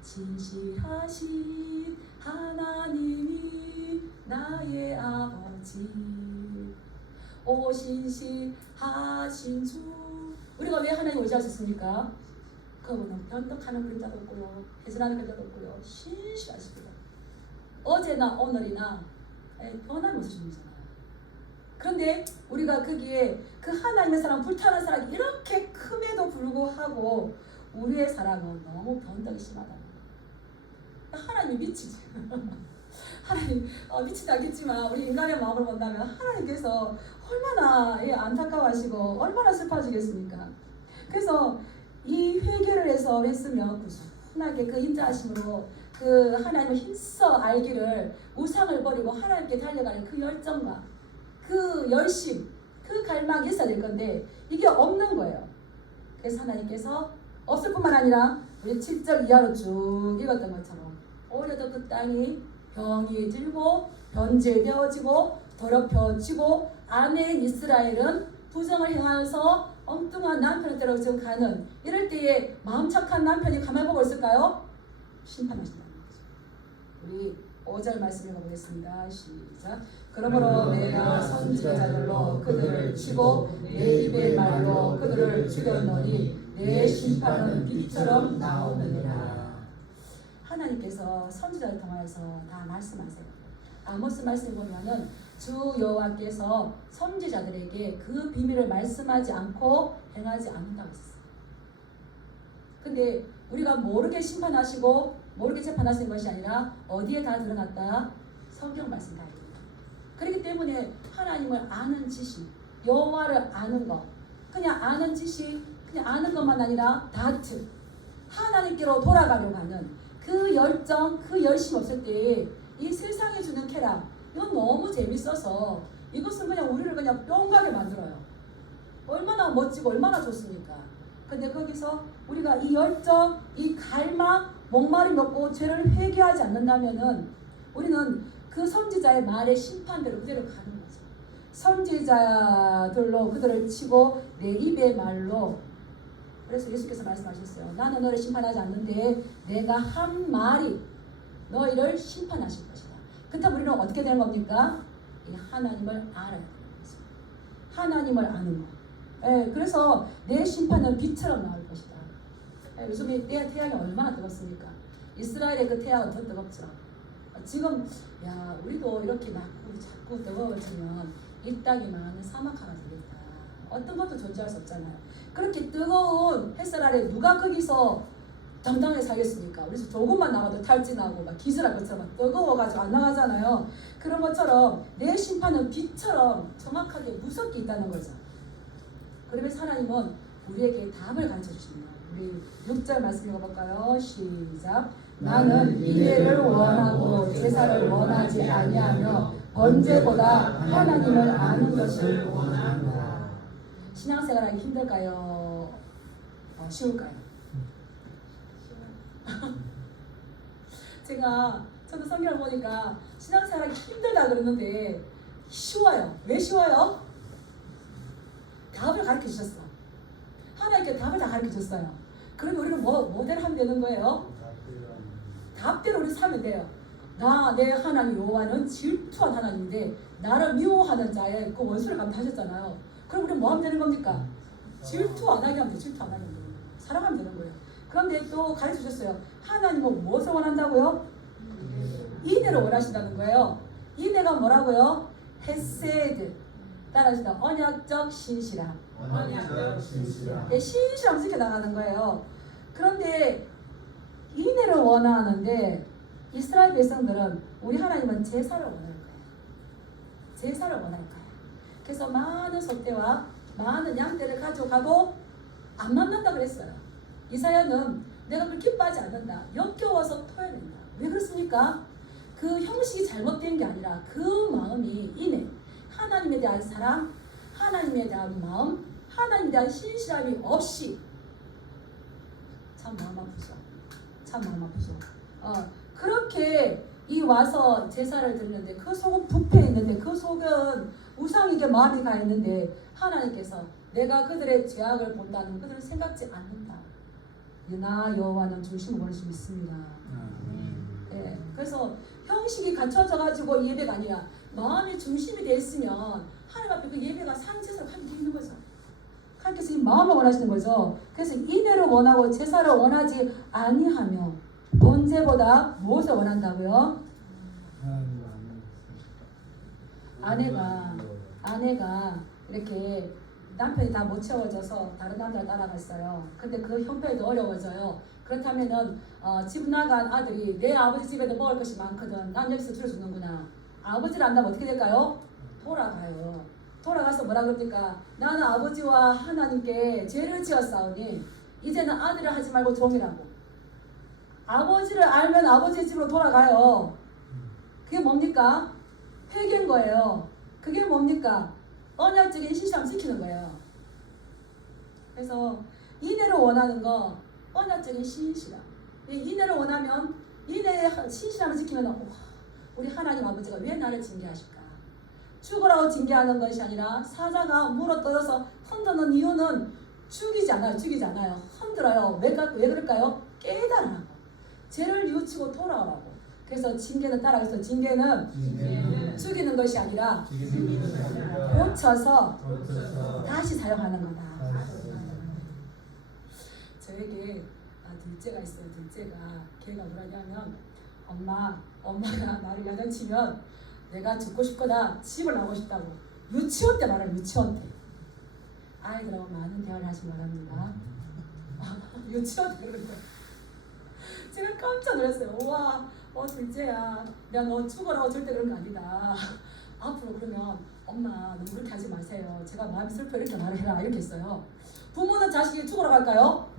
진실하신 하나님이 나의 아버지 오 신실하신 주. 우리가 왜 하나님 의지할 수 있습니까? 그분은 변덕하는 그림자도 없고요, 회전하는 그림자도 없고요, 신실하십니다. 어제나 오늘이나 변함없이 주잖아요. 그런데 우리가 거기에 그 하나님의 사랑, 불타는 사랑이 이렇게 큼에도 불구하고 우리의 사랑은 너무 변덕이 심하다. 하나님이 미치지. 하나님 미치지 않겠지만 우리 인간의 마음을 본다면 하나님께서 얼마나 안타까워하시고 얼마나 슬퍼지겠습니까? 그래서 이 회개를 해서 했으면 구순하게 그 인자하심으로 그 하나님을 힘써 알기를 우상을 버리고 하나님께 달려가는 그 열정과 그 열심, 그 갈망이 있어야 될 건데 이게 없는 거예요. 그래서 하나님께서 없을 뿐만 아니라 우리 7절 이하로 쭉 읽었던 것처럼 오히려 더 그 땅이 병이 들고 변질되어지고 더럽혀지고 아내인 이스라엘은 부정을 행하여서 엉뚱한 남편을 따라서 가는 이럴 때에 마음 착한 남편이 가만히 보고 있을까요? 심판하신다는 거죠. 우리 5절 말씀 읽어보겠습니다. 시작. 그러므로 내가 선지자들로 그들을 치고 내 입의 말로 그들을 죽였노니 내 심판은 빛처럼 나오느니라. 하나님께서 선지자를 통하여서 다 말씀하세요. 아모스 말씀을 보면은 주 여호와께서 선지자들에게 그 비밀을 말씀하지 않고 행하지 않는다고 했어요. 근데 우리가 모르게 심판하시고 모르게 재판하시는 것이 아니라 어디에 다 드러났다? 성경 말씀 다 있습니다. 그렇기 때문에 하나님을 아는 지식, 여호와를 아는 것, 그냥 아는 지식, 그냥 아는 것만 아니라 다트, 하나님께로 돌아가려고 하는 그 열정, 그 열심 없을 때 이 세상에 주는 쾌락, 이건 너무 재밌어서 이것은 그냥 우리를 그냥 뿅가게 만들어요. 얼마나 멋지고 얼마나 좋습니까? 근데 거기서 우리가 이 열정, 이 갈망, 목마름이 없고 죄를 회개하지 않는다면은 우리는 그 선지자의 말의 심판대로 그대로 가는 거죠. 선지자들로 그들을 치고 내 입의 말로. 그래서 예수께서 말씀하셨어요. 나는 너를 심판하지 않는데 내가 한 말이 너희를 심판하실 것이다. 그렇다면 우리는 어떻게 되는 겁니까? 하나님을 알아야 되는 거죠. 하나님을 아는 것. 그래서 내 심판은 빛처럼 나올 것이다. 요즘에 태양이 얼마나 뜨겁습니까? 이스라엘의 그 태양은 더 뜨겁죠. 지금 우리도 이렇게 자꾸 뜨거워지면 이 땅이 많은 사막화가 되겠다. 어떤 것도 존재할 수 없잖아요. 그렇게 뜨거운 햇살 아래 누가 거기서 당당하게 살겠습니까? 우리 조금만 나가도 탈진하고 막 기절할 것처럼 막 뜨거워가지고 안 나가잖아요. 그런 것처럼 내 심판은 빛처럼 정확하게 무섭게 있다는 거죠. 그러면서 하나님은 우리에게 답을 가르쳐 주십니다. 우리 6절 말씀 읽어볼까요? 시작. 나는 인애를 원하고 제사를 원하지 아니하며 번제보다 하나님을 아는 것을 원한다. 신앙생활하기 힘들까요? 쉬울까요? 저도 성경을 보니까 신앙생활하기 힘들다 그러는데 쉬워요. 왜 쉬워요? 답을 가르쳐 주셨어. 하나님께 답을 다 가르쳐 줬어요. 그러면 우리는 뭐대로 하면 되는 거예요? 답대로 우리 살면 돼요. 내 하나님 여호와는 질투한 하나님인데 나를 미워하는 자의 그 원수를 감당하셨잖아요. 그럼 우리 뭐 하면 되는 겁니까? 질투 안 하게 하면 돼. 질투 안 하게 하면 돼. 사랑하면 되는 거예요. 그런데 또 가르쳐 주셨어요. 하나님은 무엇을 원한다고요? 인애를 원하신다는 거예요. 인애가 뭐라고요? 헤세드. 따라하시다. 언약적 신실함. 언약적 신실함. 신실함 지켜나가는 거예요. 그런데 인애를 원하는데 이스라엘 백성들은 우리 하나님은 제사를 원할 거예요. 제사를 원할 거예요. 그래서 많은 소떼와 많은 양떼를 가져가도 안 만난다 그랬어요. 이사야는 내가 그걸 기뻐하지 않는다. 역겨워서 토해낸다. 왜 그렇습니까? 그 형식이 잘못된 게 아니라 그 마음이 인애, 하나님에 대한 사랑, 하나님에 대한 마음, 하나님에 대한 신실함이 없이 참 마음 아프죠. 참 마음 아프죠. 그렇게 이 와서 제사를 드리는데 그 속은 부패 있는데 그 속은 우상에게 마음이 가 있는데 하나님께서 내가 그들의 죄악을 본다는 그들을 생각지 않는다. 나 여호와는 중심을 원하시고 있습니다. 네, 그래서 형식이 갖춰져 가지고 예배가 아니라 마음이 중심이 되어 있으면 하나님 앞에 그 예배가 상제사로 하게 되어 있는 거죠. 하나님께서 이 마음을 원하시는 거죠. 그래서 인애를 원하고 제사를 원하지 아니하며 번제보다 무엇을 원한다고요? 아내가 이렇게 남편이 다 못 채워져서 다른 남자를 따라갔어요. 근데 그 형편이 더 어려워져요. 그렇다면은 집 나간 아들이 내 아버지 집에도 먹을 것이 많거든. 난 여기서 줄여주는구나. 아버지를 안다면 어떻게 될까요? 돌아가요. 돌아가서 뭐라 그럽니까? 나는 아버지와 하나님께 죄를 지었사오니 이제는 아들을 하지 말고 종이라고. 아버지를 알면 아버지의 집으로 돌아가요. 그게 뭡니까? 회개인 거예요. 그게 뭡니까? 언약적인 신실함 지키는 거예요. 그래서 인애를 원하는 거 언약적인 신실함. 인애를 원하면 인애의 신실함을 지키면 우리 하나님 아버지가 왜 나를 징계하실까? 죽으라고 징계하는 것이 아니라 사자가 물어뜯어서 흔드는 이유는 죽이지 않아요. 흔들어요. 왜 그럴까요? 깨달으라고. 죄를 뉘우치고 돌아오라고. 그래서 징계는 따라해서 징계는 죽이는 것이 아니라 고쳐서 다시 사용하는 거다. 저에게 둘째가 있어요. 둘째가 걔가 뭐라냐면 엄마가 나를 야단치면 내가 죽고 싶거나 집을 나오고 싶다고. 유치원 때 말해요. 유치원 때. 아이들하고 많은 대화를 하시기 바랍니다. 유치원 때 그러는 거예요. 제가 깜짝 놀랐어요. 우와, 둘째야. 내가 너 죽어라고 절대 그런 거 아니다. 앞으로 그러면 엄마 너무 그렇게 하지 마세요. 제가 마음이 슬퍼 이렇게 말을 해라. 이렇게 했어요. 부모는 자식이 죽으러 갈까요?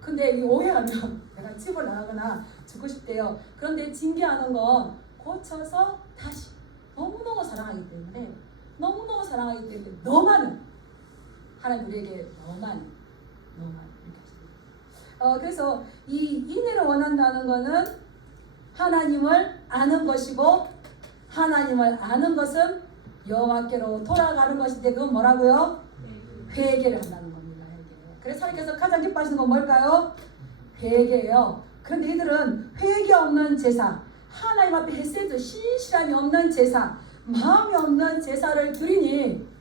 근데 이 오해하면 내가 집을 나가거나 죽고 싶대요. 그런데 징계하는 건 고쳐서 다시 너무너무 사랑하기 때문에 너만은 하나님 우리에게 너만 이렇게 하십니다. 그래서 이 인애를 원한다는 거는 하나님을 아는 것이고 하나님을 아는 것은 여호와께로 돌아가는 것인데 그건 뭐라고요? 회개를 한다는 겁니다. 회개. 그래서 하나님께서 가장 기뻐하시는 건 뭘까요? 회개예요. 그런데 이들은 회개 없는 제사, 하나님 앞에 헤세드 신실함이 없는 제사, 마음이 없는 제사를 드리니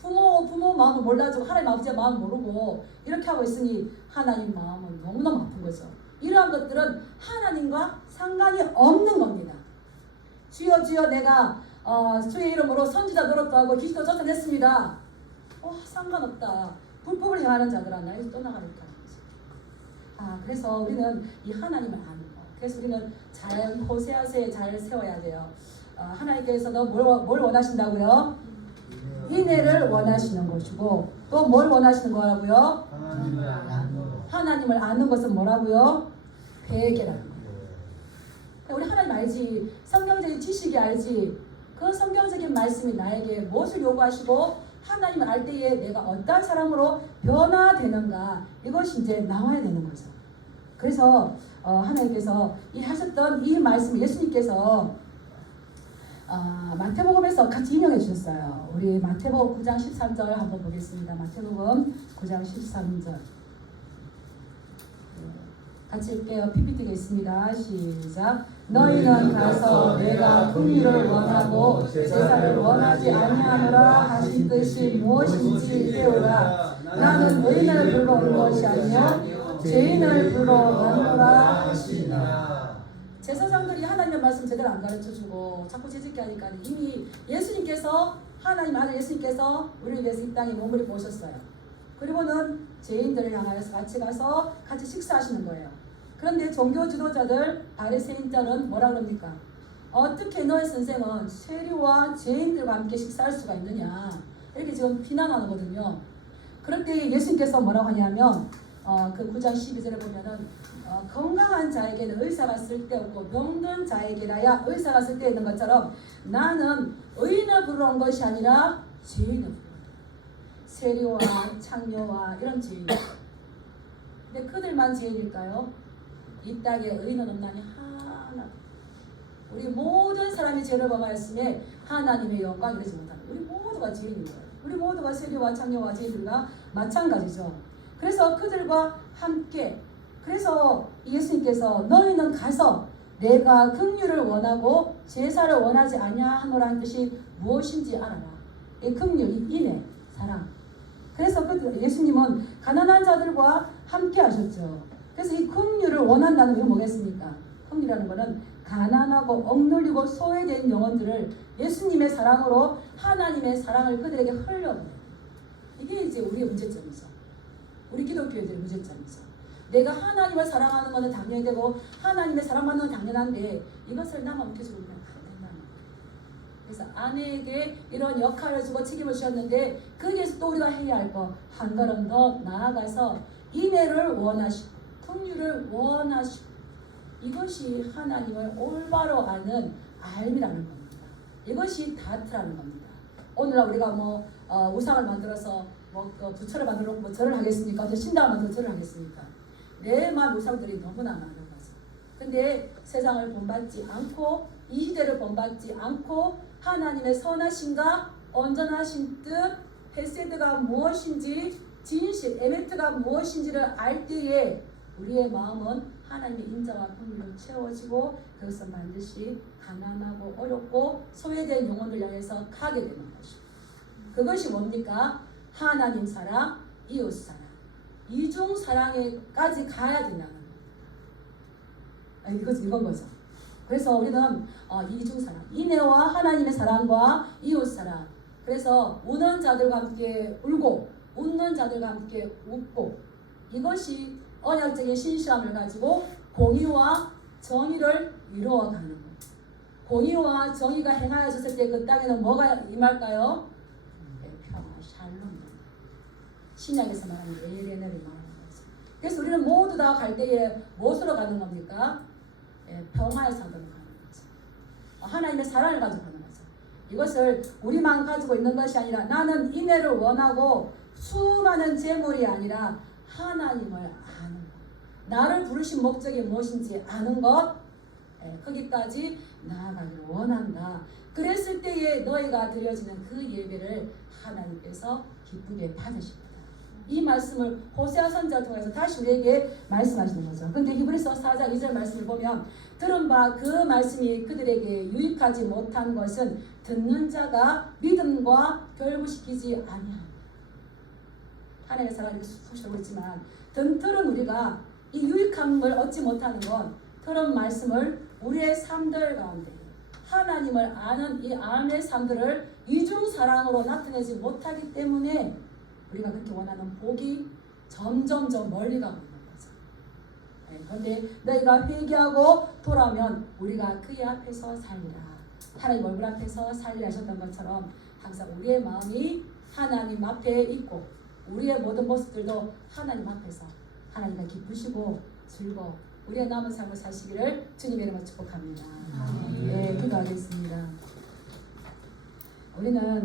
부모 마음을 몰라주고 하나님 아버지의 마음을 모르고 이렇게 하고 있으니 하나님 마음은 너무너무 아픈 거죠. 이러한 것들은 하나님과 상관이 없는 겁니다. 주여 내가 주의 이름으로 선지자 노릇도 하고 귀신도 쫓아냈습니다. 상관없다. 불법을 행하는 자들아 나에게서 떠나가니까. 그래서 우리는 이 하나님을 아는 거. 그래서 우리는 잘 호세아서에 잘 세워야 돼요. 하나님께서 뭘 원하신다고요? 인애를 원하시는 것이고 또 뭘 원하시는 거라고요? 하나님을 아는 것은 뭐라고요? 회개라는 거예요. 우리 하나님 알지? 성경적인 지식이 알지? 그 성경적인 말씀이 나에게 무엇을 요구하시고 하나님을 알 때에 내가 어떤 사람으로 변화되는가 이것이 이제 나와야 되는 거죠. 그래서 하나님께서 하셨던 이 말씀을 예수님께서 마태복음에서 같이 인용해 주셨어요. 우리 마태복음 9장 13절 한번 보겠습니다. 마태복음 9장 13절. 같이 읽게요. PPT가 있습니다. 시작. 너희는 가서 내가 긍휼을 원하고 제사를 원하지 아니하노라 하신 뜻이 무엇인지 배우라. 나는 의인을 불러온 것이 아니요 죄인을 불러왔노라 하시니라. 제사장들이 하나님의 말씀 제대로 안 가르쳐주고 자꾸 재짓게 하니까 이미 예수님께서 하나님 아들 예수님께서 우리를 위해서 이 땅에 몸을 입으셨어요. 그리고는 죄인들을 향하여서 같이 가서 같이 식사하시는 거예요. 그런데 종교 지도자들 바리새인들은 뭐라 그럽니까? 어떻게 너의 선생은 세리와 죄인들과 함께 식사할 수가 있느냐 이렇게 지금 비난하거든요. 그럴 때 예수님께서 뭐라고 하냐면 그 9장 12절에 보면은 건강한 자에게는 의사가 쓸데없고 병든 자에게나야 의사가 쓸데있는 것처럼 나는 의인을 부르러 온 것이 아니라 죄인을 부르러 세리와 창녀와 이런 죄인. 근데 그들만 죄인일까요? 이 땅에 의인은 없나니 하나도. 우리 모든 사람이 죄를 범하였음에 하나님의 영광 이루지 못한다. 우리 모두가 죄인인 거예요. 우리 모두가 세리와 창녀와 죄인들과 마찬가지죠. 그래서 그들과 함께 그래서 예수님께서 너희는 가서 내가 긍휼을 원하고 제사를 원하지 아니하노라는 뜻이 무엇인지 알아라. 이 긍휼, 이 인애, 사랑. 그래서 예수님은 가난한 자들과 함께 하셨죠. 그래서 이 긍휼을 원한다는 게 뭐겠습니까? 긍휼이라는 것은 가난하고 억눌리고 소외된 영혼들을 예수님의 사랑으로 하나님의 사랑을 그들에게 흘려보내요. 이게 이제 우리의 문제점이죠. 우리 기독교인들의 문제점이죠. 내가 하나님을 사랑하는 것은 당연히 되고 하나님의 사랑받는 건 당연한데 이것을 나만 웃겨주고 그냥 안 된다는 거예요. 그래서 아내에게 이런 역할을 주고 책임을 주셨는데 거기에서 또 우리가 해야 할 거 한 걸음 더 나아가서 인애를 원하시고 긍휼을 원하시고 이것이 하나님을 올바로 아는 알미라는 겁니다. 이것이 다트라는 겁니다. 오늘날 우리가 우상을 만들어서 부처를 만들어 놓고 절을 하겠습니까? 어떤 신당을 만들어 절을 하겠습니까? 내 마음 우상들이 너무나 많은 거죠. 근데 세상을 본받지 않고 이 시대를 본받지 않고 하나님의 선하심과 온전하신 뜻, 헤세드가 무엇인지 진실, 에메트가 무엇인지를 알 때에 우리의 마음은 하나님의 인자와 긍휼로 채워지고 그것은 반드시 가난하고 어렵고 소외된 영혼을 향해서 가게 되는 것이고 그것이 뭡니까? 하나님 사랑, 이웃 사랑 이중 사랑에까지 가야 된다는 겁니다. 이건 거죠. 그래서 우리는 이중 사랑, 인애와 하나님의 사랑과 이웃 사랑. 그래서 우는 자들과 함께 울고 웃는 자들과 함께 웃고 이것이 언약적인 신실함을 가지고 공의와 정의를 이루어가는 것. 공의와 정의가 행하여졌을 때 그 땅에는 뭐가 임할까요? 평화, 샬롬. 신약에서 말하는 에레네를 말하는 거죠. 그래서 우리는 모두 다 갈 때에 무엇으로 가는 겁니까? 평화의 사도로 가는 거죠. 하나님의 사랑을 가지고 가는 거죠. 이것을 우리만 가지고 있는 것이 아니라 나는 인애를 원하고 수많은 재물이 아니라 하나님을 아는 것. 나를 부르신 목적이 무엇인지 아는 것. 거기까지 나아가기를 원한다. 그랬을 때에 너희가 드려지는 그 예배를 하나님께서 기쁘게 받으십니다. 이 말씀을 호세아 선지자를 통해서 다시 우리에게 말씀하시는 거죠. 근데 히브리서 4장 2절 말씀을 보면 들은 바 그 말씀이 그들에게 유익하지 못한 것은 듣는 자가 믿음과 결부시키지 아니하니. 하나님의 사랑을 소식하고 있지만 들은 우리가 이 유익함을 얻지 못하는 건 들은 말씀을 우리의 삶들 가운데 하나님을 아는 이 암의 삶들을 이중 사랑으로 나타내지 못하기 때문에 우리가 그렇게 원하는 복이 점점점 멀리 가고 있는 거죠. 그런데 너희가 회개하고 돌아오면 우리가 그의 앞에서 살리라. 하나님 얼굴 앞에서 살리라 하셨던 것처럼 항상 우리의 마음이 하나님 앞에 있고 우리의 모든 모습들도 하나님 앞에서 하나님과 기쁘시고 즐거워 우리의 남은 삶을 사시기를 주님의 이름으로 축복합니다. 네, 기도하겠습니다. 우리는